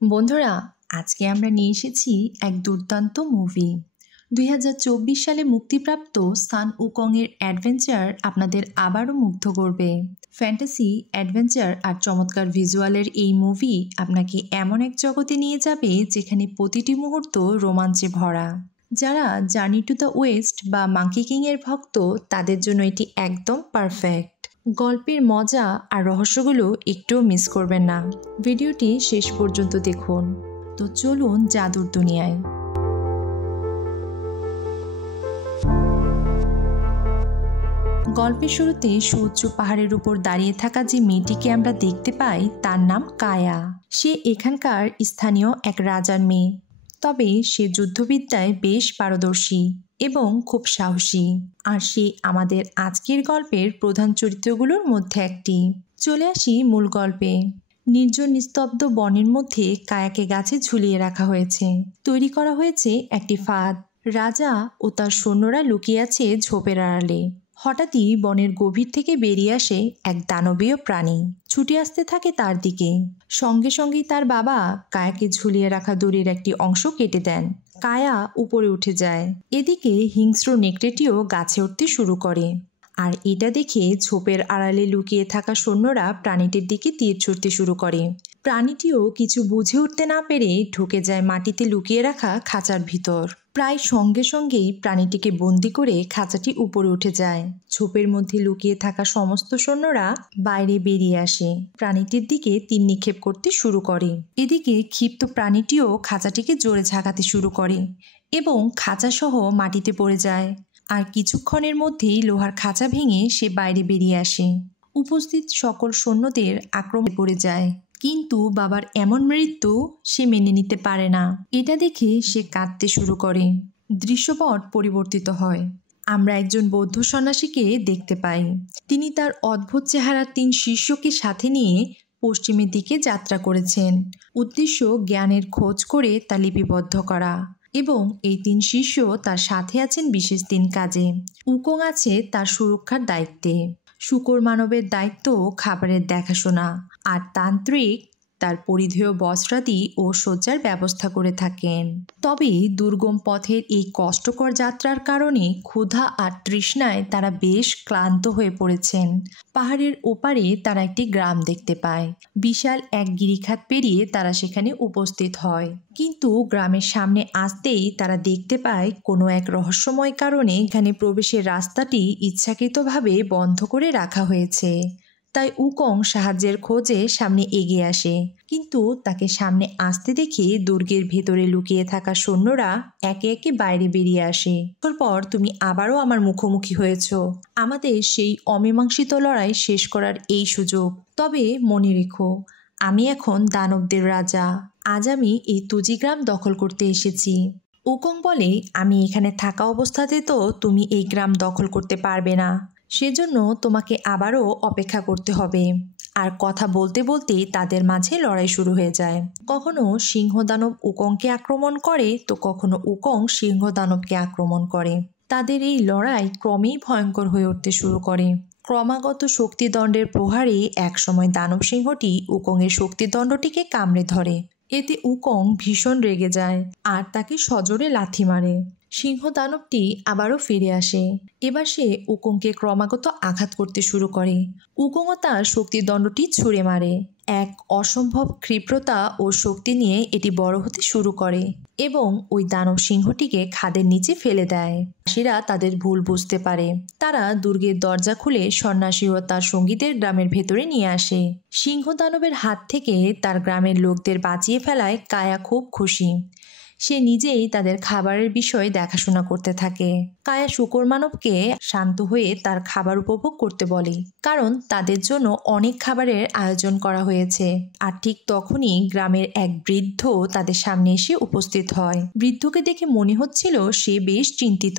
বন্ধুরা, আজকে আমরা নিয়ে এসেছি এক দুর্দান্ত মুভি। 2024 সালে মুক্তিপ্রাপ্ত সান উকংয়ের অ্যাডভেঞ্চার আপনাদের আবারও মুগ্ধ করবে। ফ্যান্টাসি, অ্যাডভেঞ্চার আর চমৎকার ভিজুয়ালের এই মুভি আপনাকে এমন এক জগতে নিয়ে যাবে যেখানে প্রতিটি মুহূর্ত রোমাঞ্চে ভরা। যারা জার্নি টু দ্য ওয়েস্ট বা মাঙ্কি কিংয়ের ভক্ত, তাদের জন্য এটি একদম পারফেক্ট। গল্পের মজা আর রহস্যগুলো একটুও মিস করবেন না। ভিডিওটি শেষ পর্যন্ত দেখুন। তো চলুন জাদুর দুনিয়ায়। গল্পের শুরুতে সুউচ্চ পাহাড়ের উপর দাঁড়িয়ে থাকা যে মেয়েটিকে আমরা দেখতে পাই তার নাম কায়া। সে এখানকার স্থানীয় এক রাজার মেয়ে, তবে সে যুদ্ধবিদ্যায় বেশ পারদর্শী এবং খুব সাহসী। আর সে আমাদের আজকের গল্পের প্রধান চরিত্রগুলোর মধ্যে একটি। চলে আসি মূল গল্পে। নির্জন নিস্তব্ধ বনের মধ্যে কায়াকে গাছে ঝুলিয়ে রাখা হয়েছে। তৈরি করা হয়েছে একটি ফাঁদ। রাজা ও তার সৈন্যরা লুকিয়ে আছে ঝোপের আড়ালে। হঠাৎই বনের গভীর থেকে বেরিয়ে আসে এক দানবীয় প্রাণী। ছুটে আসতে থাকে তার দিকে। সঙ্গে সঙ্গেই তার বাবা কায়াকে ঝুলিয়ে রাখা দড়ির একটি অংশ কেটে দেন। কায়া উপরে উঠে যায়। এদিকে হিংস্র নেকড়েটিও গাছে উঠতে শুরু করে। আর এটা দেখে ঝোপের আড়ালে লুকিয়ে থাকা সৈন্যরা প্রাণীটির দিকে তীর ছুড়তে শুরু করে। প্রাণীটিও কিছু বুঝে উঠতে না পেরে ঢুকে যায় মাটিতে লুকিয়ে রাখা খাঁচার ভিতর। প্রায় সঙ্গে সঙ্গেই প্রাণীটিকে বন্দি করে খাঁচাটি উপরে উঠে যায়। ঝোপের মধ্যে লুকিয়ে থাকা সমস্ত সৈন্যরা বাইরে বেরিয়ে আসে। প্রাণীটির দিকে তীর নিক্ষেপ করতে শুরু করে। এদিকে ক্ষিপ্ত প্রাণীটিও খাঁচাটিকে জোরে ঝাঁকাতে শুরু করে এবং খাঁচাসহ মাটিতে পড়ে যায়। আর কিছুক্ষণের মধ্যেই লোহার খাঁচা ভেঙে সে বাইরে বেরিয়ে আসে। উপস্থিত সকল সৈন্যদের আক্রমণে পড়ে যায়। কিন্তু বাবার এমন মৃত্যু সে মেনে নিতে পারে না। এটা দেখে সে কাঁদতে শুরু করে। দৃশ্যপট পরিবর্তিত হয়। আমরা একজন বৌদ্ধ সন্ন্যাসীকে দেখতে পাই। তিনি তার অদ্ভুত চেহারার 3 শিষ্যকে সাথে নিয়ে পশ্চিমের দিকে যাত্রা করেছেন। উদ্দেশ্য জ্ঞানের খোঁজ করে তা লিপিবদ্ধ করা। এবং এই 3 শিষ্য তার সাথে আছেন বিশেষ 3 কাজে। উকং আছে তার সুরক্ষার দায়িত্বে। শূকর মানবের দায়িত্ব খাবারের দেখাশোনা। আর তান্ত্রিক তার পরিধেয় বস্ত্রাদি ও শয্যার ব্যবস্থা করে থাকেন। তবে দুর্গম পথের এই কষ্টকর যাত্রার কারণে ক্ষুধা আর তৃষ্ণায় তারা বেশ ক্লান্ত হয়ে পড়েছেন। পাহাড়ের ওপারে তারা একটি গ্রাম দেখতে পায়। বিশাল এক গিরিখাত পেরিয়ে তারা সেখানে উপস্থিত হয়। কিন্তু গ্রামের সামনে আসতেই তারা দেখতে পায় কোনো এক রহস্যময় কারণে এখানে প্রবেশের রাস্তাটি ইচ্ছাকৃতভাবে বন্ধ করে রাখা হয়েছে। তাই উকং সাহায্যের খোঁজে সামনে এগিয়ে আসে। কিন্তু তাকে সামনে আসতে দেখে দুর্গের ভেতরে লুকিয়ে থাকা সৈন্যরা একে একে বাইরে বেরিয়ে আসে। তারপর তুমি আবারও আমার মুখোমুখি হয়েছ। আমাদের সেই অমীমাংসিত লড়াই শেষ করার এই সুযোগ। তবে মনে রেখো, আমি এখন দানবদের রাজা। আজ আমি এই তুজি গ্রাম দখল করতে এসেছি। উকং বলে, আমি এখানে থাকা অবস্থাতে তো তুমি এই গ্রাম দখল করতে পারবে না। সেজন্য তোমাকে আবারও অপেক্ষা করতে হবে। আর কথা বলতে বলতে তাদের মাঝে লড়াই শুরু হয়ে যায়। কখনো সিংহদানব উকংকে আক্রমণ করে তো কখনো উকং সিংহদানবকে আক্রমণ করে। তাদের এই লড়াই ক্রমেই ভয়ঙ্কর হয়ে উঠতে শুরু করে। ক্রমাগত শক্তিদণ্ডের প্রহারে একসময় দানব সিংহটি উকংয়ের শক্তিদণ্ডটিকে কামড়ে ধরে। এতে উকং ভীষণ রেগে যায় আর তাকে সজোরে লাথি মারে। সিংহ দানবটি আবারও ফিরে আসে। এবার সে উকংকে ক্রমাগত আঘাত করতে শুরু করে। উকংও তার শক্তিদণ্ডটি ছুঁড়ে মারে। এক অসম্ভব ক্ষিপ্রতা ও শক্তি নিয়ে এটি বড় হতে শুরু করে এবং ওই দানব সিংহটিকে খাদের নিচে ফেলে দেয়। সন্ন্যাসীরা তাদের ভুল বুঝতে পারে। তারা দুর্গের দরজা খুলে সন্ন্যাসী ও তার সঙ্গীদের গ্রামের ভেতরে নিয়ে আসে। সিংহ দানবের হাত থেকে তার গ্রামের লোকদের বাঁচিয়ে ফেলায় কায়া খুব খুশি। সে নিজেই তাদের খাবারের বিষয় দেখাশোনা করতে থাকে। কায়া শূকর মানবকে শান্ত হয়ে তার খাবার উপভোগ করতে বলে, কারণ তাদের জন্য অনেক খাবারের আয়োজন করা হয়েছে। আর ঠিক তখনই গ্রামের এক বৃদ্ধ তাদের সামনে এসে উপস্থিত হয়। বৃদ্ধকে দেখে মনে হচ্ছিল সে বেশ চিন্তিত।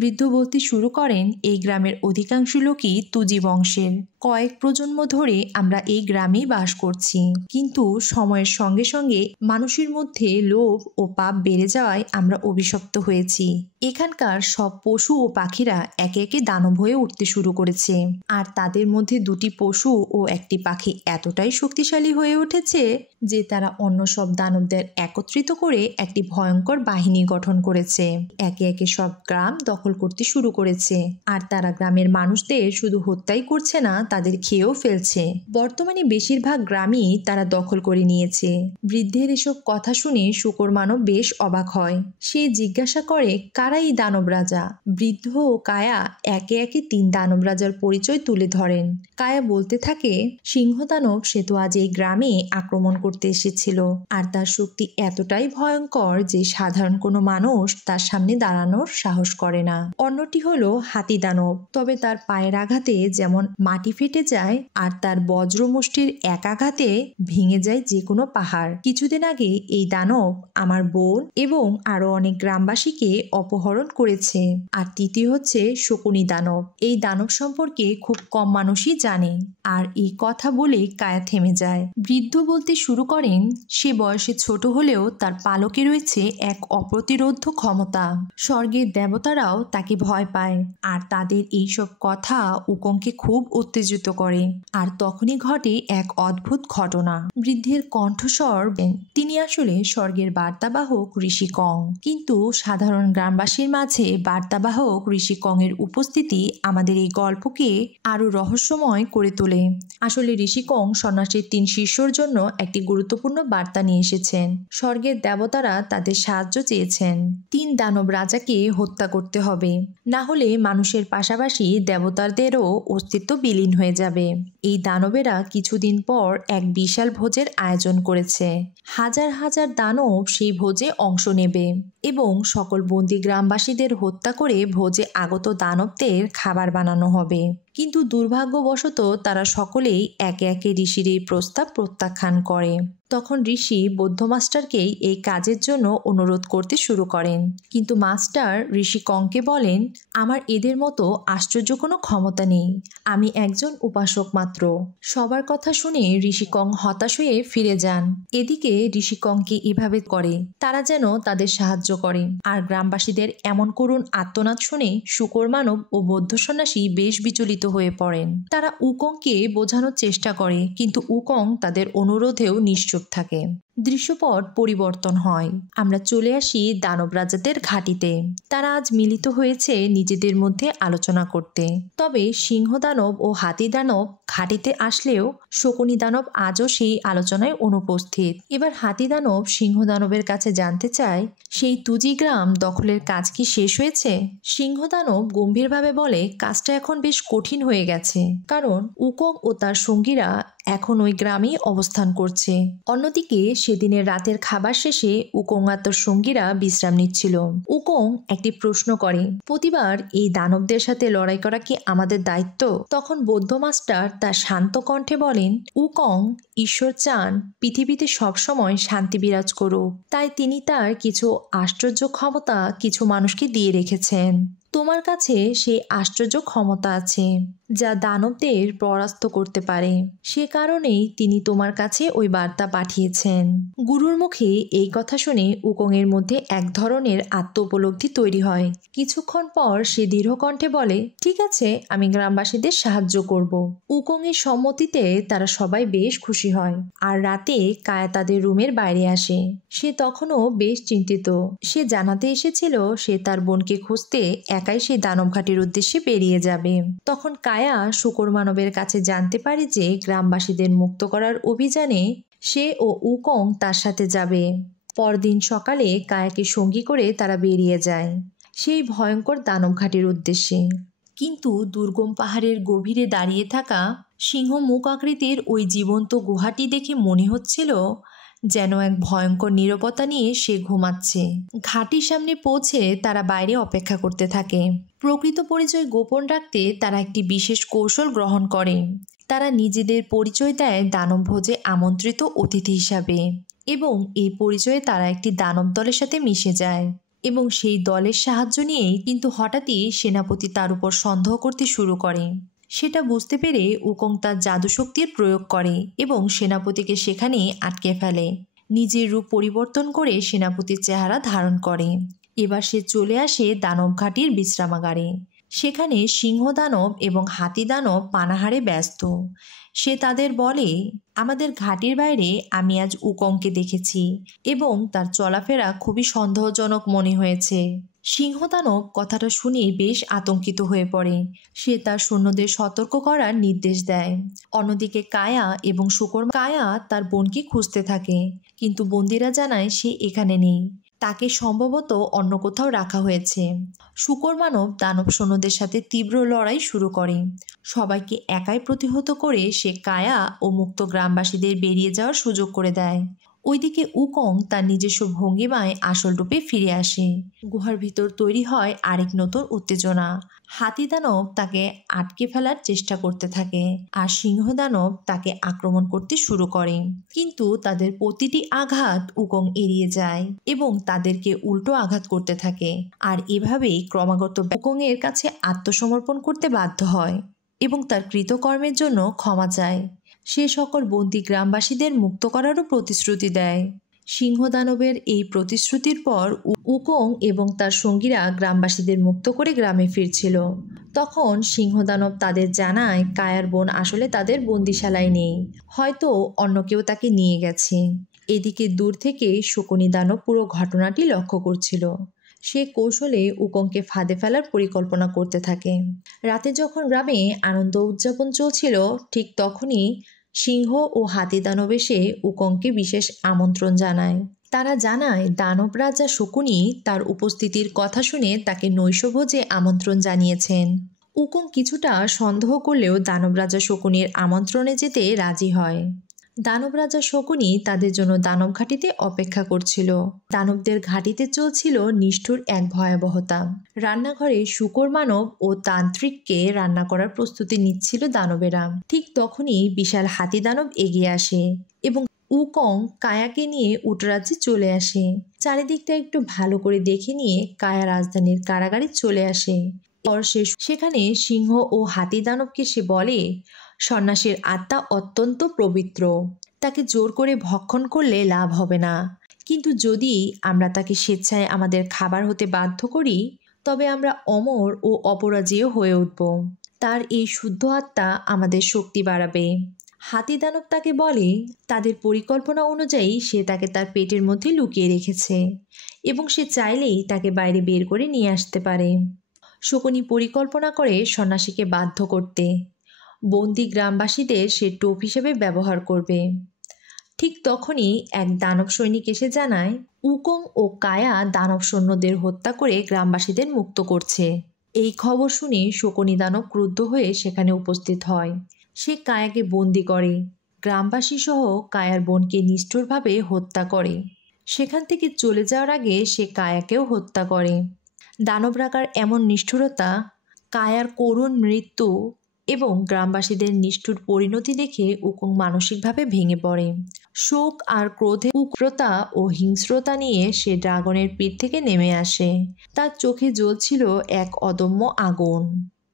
বৃদ্ধ বলতে শুরু করেন, এই গ্রামের অধিকাংশ লোকই তুজি বংশের। কয়েক প্রজন্ম ধরে আমরা এই গ্রামেই বাস করছি। কিন্তু সময়ের সঙ্গে সঙ্গে মানুষের মধ্যে লোভ ও পাপ বেড়ে যাওয়ায় আমরা অভিশপ্ত হয়েছি। এখানকার সব পশু ও পাখিরা একে একে দানব হয়ে উঠতে শুরু করেছে, আর তাদের মধ্যে দুটি পশু ও একটি পাখি এতটাই শক্তিশালী হয়ে উঠেছে যে তারা অন্য সব দানবদের একত্রিত করে একটি ভয়ঙ্কর বাহিনী গঠন করেছে। একে একে সব গ্রাম দখল করতে শুরু করেছে, আর তারা গ্রামের মানুষদের শুধু হত্যাই করছে না, তাদের খেয়েও ফেলছে। বর্তমানে বেশিরভাগ গ্রামই তারা দখল করে নিয়েছে। বৃদ্ধের এসব কথা শুনে শূকর মানব বেশ অবাক হয়। সে জিজ্ঞাসা করে, কারা এই দানব রাজা? বৃদ্ধ ও কায়া একে একে 3 দানব রাজার পরিচয় তুলে ধরেন। কায়া বলতে থাকে, সিংহ দানব সে তো আজ এই গ্রামে আক্রমণ করতে এসেছিল, আর তার শক্তি এতটাই ভয়ঙ্কর যে সাধারণ কোনো মানুষ তার সামনে দাঁড়ানোর সাহস করে না। অন্যটি হলো হাতি দানব, তবে তার পায়ের আঘাতে যেমন মাটি ফেটে যায়, আর তার বজ্রমুষ্টির এক আঘাতে ভেঙে যায় যে কোনো পাহাড়। কিছুদিন আগে এই দানব আমার বোন এবং আরো অনেক গ্রামবাসীকে অপহরণ করেছে। আর তৃতীয় হচ্ছে শকুনি দানব। এই দানব সম্পর্কে খুব কম মানুষই জানে। আর এই কথা বলে কায়া থেমে যায়। বৃদ্ধ বলতে শুরু করেন, সে বয়সে ছোট হলেও তার পালকে রয়েছে এক অপ্রতিরোধ্য ক্ষমতা। স্বর্গের দেবতারাও তাকে ভয় পায়, আর তাদের এইসব কথা উকংকে খুব উত্তেজিত করে। আর তখনই ঘটে এক অদ্ভুত ঘটনা। বৃদ্ধের কণ্ঠস্বর, তিনি আসলে স্বর্গের বার্তাবাহক ঋষি কং। কিন্তু সাধারণ গ্রামবাসীর মাঝে বার্তাবাহক ঋষি কং এর উপস্থিতি আমাদের এই গল্পকে আরো রহস্যময় করে তোলে। আসলে ঋষি কং সন্ন্যাসীর 3 শিষ্যর জন্য একটি গুরুত্বপূর্ণ বার্তা নিয়ে এসেছেন। স্বর্গের দেবতারা তাদের সাহায্য চেয়েছেন। 3 দানব রাজাকে হত্যা করতে হবে, না হলে মানুষের পাশাপাশি দেবতাদেরও অস্তিত্ব বিলীন হয়ে যাবে। এই দানবেরা কিছুদিন পর এক বিশাল ভোজের আয়োজন করেছে। হাজার হাজার দানব সেই ভোজে অংশ নেবে এবং সকল বন্দী গ্রামবাসীদের হত্যা করে ভোজে আগত দানবদের খাবার বানানো হবে। কিন্তু দুর্ভাগ্যবশত তারা সকলেই একে একে ঋষির এই প্রস্তাব প্রত্যাখ্যান করে। তখন ঋষি বৌদ্ধ মাস্টারকেই এই কাজের জন্য অনুরোধ করতে শুরু করেন। কিন্তু মাস্টার ঋষি কংকে বলেন, আমার এদের মতো আশ্চর্য কোনো ক্ষমতা নেই, আমি একজন উপাসক মাত্র। সবার কথা শুনে ঋষি কং হতাশ হয়ে ফিরে যান। এদিকে ঋষি কংকে এভাবে করে তারা যেন তাদের সাহায্য করে। আর গ্রামবাসীদের এমন করুণ আর্তনাদ শুনে শূকর মানব ও বৌদ্ধ সন্ন্যাসী বেশ বিচলিত হয়ে পড়েন। তারা উকংকে বোঝানোর চেষ্টা করে, কিন্তু উকং তাদের অনুরোধেও নিশ্চুপ থাকে। দৃশ্যপট পরিবর্তন হয়। আমরা চলে আসি দানব রাজাদের ঘাঁটিতে। তারা আজ মিলিত হয়েছে নিজেদের মধ্যে আলোচনা করতে। তবে সিংহ দানব ও হাতি দানব ঘাঁটিতে আসলেও শকুনি দানব আজও সেই আলোচনায় অনুপস্থিত। এবার হাতি দানব সিংহ দানবের কাছে জানতে চায়, সেই তুজি গ্রাম দখলের কাজ কি শেষ হয়েছে? সিংহ দানব গম্ভীরভাবে বলে, কাজটা এখন বেশ কঠিন হয়ে গেছে, কারণ উকং ও তার সঙ্গীরা এখন ওই গ্রামেই অবস্থান করছে। অন্যদিকে সেদিনের রাতের খাবার শেষে উকং আর তার সঙ্গীরা বিশ্রাম নিচ্ছিল। উকং একটি প্রশ্ন করে, প্রতিবার এই দানবদের সাথে লড়াই করা কি আমাদের দায়িত্ব? তখন বৌদ্ধ মাস্টার তার শান্ত কণ্ঠে বলেন, উকং, ঈশ্বর চান পৃথিবীতে সবসময় শান্তি বিরাজ করুক, তাই তিনি তার কিছু আশ্চর্য ক্ষমতা কিছু মানুষকে দিয়ে রেখেছেন। তোমার কাছে সেই আশ্চর্য ক্ষমতা আছে যা দানবদের পরাস্ত করতে পারে। সে কারণেই তিনি তোমার কাছে ওই বার্তা পাঠিয়েছেন। গুরুর মুখে এই কথা শুনে উকংয়ের মধ্যে এক ধরনের আত্ম উপলব্ধি তৈরি হয়। কিছুক্ষণ পর সে দৃঢ় কণ্ঠে বলে, ঠিক আছে, আমি গ্রামবাসীদের সাহায্য করব। উকংয়ের সম্মতিতে তারা সবাই বেশ খুশি হয়। আর রাতে কায়া তাদের রুমের বাইরে আসে। সে তখনও বেশ চিন্তিত। সে জানাতে এসেছিল সে তার বোনকে খুঁজতে একাই সেই দানবঘাটির উদ্দেশ্যে বেরিয়ে যাবে। তখন কায়া শূকর মানবের কাছে জানতে পারে যে গ্রামবাসীদের মুক্ত করার অভিযানে সে ও উকং তার সাথে যাবে। পরদিন সকালে কায়াকে সঙ্গী করে তারা বেরিয়ে যায় সেই ভয়ঙ্কর দানবঘাটির উদ্দেশ্যে। কিন্তু দুর্গম পাহাড়ের গভীরে দাঁড়িয়ে থাকা সিংহ মুখ আকৃতির ওই জীবন্ত গুহাটি দেখে মনে হচ্ছিল যেন এক ভয়ঙ্কর নীরবতা নিয়ে সে ঘুমাচ্ছে। ঘাটির সামনে পৌঁছে তারা বাইরে অপেক্ষা করতে থাকে। প্রকৃত পরিচয় গোপন রাখতে তারা একটি বিশেষ কৌশল গ্রহণ করে। তারা নিজেদের পরিচয় দেয় দানব ভোজে আমন্ত্রিত অতিথি হিসাবে, এবং এই পরিচয়ে তারা একটি দানব দলের সাথে মিশে যায় এবং সেই দলের সাহায্য নিয়েই কিন্তু হঠাৎই সেনাপতি তার উপর সন্দেহ করতে শুরু করে। সেটা বুঝতে পেরে উকং তার জাদুশক্তির প্রয়োগ করে এবং সেনাপতিকে সেখানে আটকে ফেলে। নিজের রূপ পরিবর্তন করে সেনাপতির চেহারা ধারণ করে। এবার সে চলে আসে দানব ঘাটির বিশ্রামাগারে। সেখানে সিংহ দানব এবং হাতি দানব পানাহারে ব্যস্ত। সে তাদের বলে, আমাদের ঘাটির বাইরে আমি আজ উকংকে দেখেছি এবং তার চলাফেরা খুবই সন্দেহজনক মনে হয়েছে। সিংহ দানব কথাটা শুনে বেশ আতঙ্কিত হয়ে পড়ে। সে তার সৈন্যদের সতর্ক করার নির্দেশ দেয়। অন্যদিকে কায়া এবং শূকর কায়া তার বোনকে খুঁজতে থাকে, কিন্তু বন্দিরা জানায় সে এখানে নেই, তাকে সম্ভবত অন্য কোথাও রাখা হয়েছে। শূকর মানব দানব সৈন্যদের সাথে তীব্র লড়াই শুরু করে। সবাইকে একাই প্রতিহত করে সে কায়া ও মুক্ত গ্রামবাসীদের বেরিয়ে যাওয়ার সুযোগ করে দেয়। ওইদিকে উকং তার নিজস্ব ভঙ্গিমায় আসল রূপে ফিরে আসে। গুহার ভিতর তৈরি হয় আরেক নতুন উত্তেজনা। হাতি দানব তাকে আটকে ফেলার চেষ্টা করতে থাকে আর সিংহ দানব তাকে আক্রমণ করতে শুরু করে, কিন্তু তাদের প্রতিটি আঘাত উকং এড়িয়ে যায় এবং তাদেরকে উল্টো আঘাত করতে থাকে। আর এভাবেই ক্রমাগত উকং এর কাছে আত্মসমর্পণ করতে বাধ্য হয় এবং তার কৃতকর্মের জন্য ক্ষমা চায়। সে সকল বন্দী গ্রামবাসীদের মুক্ত করারও প্রতিশ্রুতি দেয়। সিংহদানবের এই প্রতিশ্রুতির পর উকং এবং তার সঙ্গীরা গ্রামবাসীদের মুক্ত করে গ্রামে ফিরছিল। তখন সিংহদানব তাদের জানায় কায়ার বোন আসলে তাদের বন্দিশালায় নেই, হয়তো অন্য কেউ তাকে নিয়ে গেছে। এদিকে দূর থেকে শকুনি দানব পুরো ঘটনাটি লক্ষ্য করছিল। সে কৌশলে উকংকে ফাঁদে ফেলার পরিকল্পনা করতে থাকে। রাতে যখন গ্রামে আনন্দ উদযাপন চলছিল, ঠিক তখনই সিংহ ও হাতি দানব এসে উকংকে বিশেষ আমন্ত্রণ জানায়। তারা জানায় দানব রাজা শকুনি তার উপস্থিতির কথা শুনে তাকে নৈশভোজে আমন্ত্রণ জানিয়েছেন। উকং কিছুটা সন্দেহ করলেও দানব রাজা শকুনির আমন্ত্রণে যেতে রাজি হয়। দানব রাজা শকুনি তাদের জন্য দানব ঘাটিতে অপেক্ষা করছিল। দানবদের ঘাটিতে চলছিল নিষ্ঠুর এক ভয়াবহতা। রান্নাঘরে শূকর মানব ও তান্ত্রিককে রান্না করার প্রস্তুতি নিচ্ছিল দানবেরা। ঠিক তখনই বিশাল হাতি দানব এগিয়ে আসে এবং উকং কায়াকে নিয়ে উটরাজ্যে চলে আসে। চারিদিকটা একটু ভালো করে দেখে নিয়ে কায়া রাজধানীর কারাগারে চলে আসে। সেখানে সিংহ ও হাতি দানবকে সে বলে, সন্ন্যাসীর আত্মা অত্যন্ত পবিত্র, তাকে জোর করে ভক্ষণ করলে লাভ হবে না, কিন্তু যদি আমরা তাকে স্বেচ্ছায় আমাদের খাবার হতে বাধ্য করি তবে আমরা অমর ও অপরাজেয় হয়ে উঠব। তার এই শুদ্ধ আত্মা আমাদের শক্তি বাড়াবে। হাতি দানব তাকে বলে তাদের পরিকল্পনা অনুযায়ী সে তাকে তার পেটের মধ্যে লুকিয়ে রেখেছে এবং সে চাইলেই তাকে বাইরে বের করে নিয়ে আসতে পারে। শকুনি পরিকল্পনা করে সন্ন্যাসীকে বাধ্য করতে। বন্দি গ্রামবাসীদের সে টোপ হিসেবে ব্যবহার করবে। ঠিক তখনই এক দানব সৈনিক এসে জানায় উকং ও কায়া দানব সৈন্যদের হত্যা করে গ্রামবাসীদের মুক্ত করছে। এই খবর শুনে শকুনি দানব ক্রুদ্ধ হয়ে সেখানে উপস্থিত হয়। সে কায়াকে বন্দি করে, গ্রামবাসী সহ কায়ার বোনকে নিষ্ঠুরভাবে হত্যা করে। সেখান থেকে চলে যাওয়ার আগে সে কায়াকেও হত্যা করে। দানব রাজার এমন নিষ্ঠুরতা, কায়ার করুণ মৃত্যু এবং গ্রামবাসীদের নিষ্ঠুর পরিণতি দেখে উকং মানসিকভাবে ভেঙে পড়ে। শোক আর ক্রোধে উগ্রতা ও হিংস্রতা নিয়ে সে ড্রাগনের পিঠ থেকে নেমে আসে। তার চোখে জ্বলছিল এক অদম্য আগুন।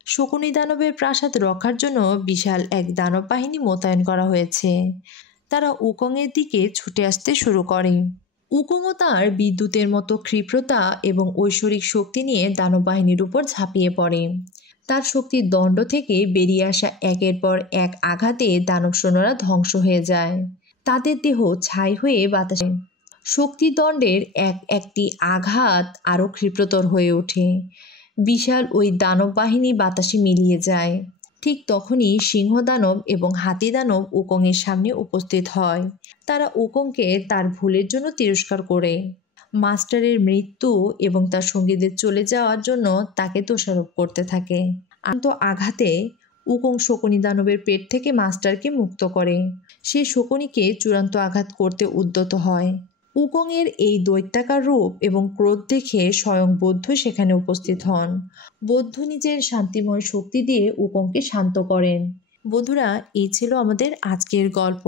শকুনি দানবের প্রাসাদ রক্ষার জন্য বিশাল এক দানব বাহিনী মোতায়েন করা হয়েছে। তারা উকংয়ের দিকে ছুটে আসতে শুরু করে। উকংও তার বিদ্যুতের মতো ক্ষিপ্রতা এবং ঐশ্বরিক শক্তি নিয়ে দানব বাহিনীর উপর ঝাঁপিয়ে পড়ে। তার শক্তির দণ্ড থেকে বেরিয়ে আসা একের পর এক আঘাতে দানব সৈন্যরা ধ্বংস হয়ে যায়। তাদের দেহ ছাই হয়ে বাতাসে। শক্তিদণ্ডের একটি আঘাত আরও ক্ষিপ্রতর হয়ে ওঠে। বিশাল ওই দানব বাহিনী বাতাসে মিলিয়ে যায়। ঠিক তখনই সিংহ দানব এবং হাতি দানব উকংয়ের সামনে উপস্থিত হয়। তারা উকংকে তার ভুলের জন্য তিরস্কার করে মাস্টারের মৃত্যু এবং তার সঙ্গীদের চলে যাওয়ার জন্য তাকে দোষারোপ করতে থাকে। আঘাতে উকং শকুনি দানবের পেট থেকে মাস্টারকে মুক্ত করে। সে শকুনিকে চূড়ান্ত আঘাত করতে উদ্যত হয়। উকংয়ের এই দৈত্যাকার রূপ এবং ক্রোধ দেখে স্বয়ং বৌদ্ধ সেখানে উপস্থিত হন। বৌদ্ধ নিজের শান্তিময় শক্তি দিয়ে উকংকে শান্ত করেন। বন্ধুরা, এই ছিল আমাদের আজকের গল্প।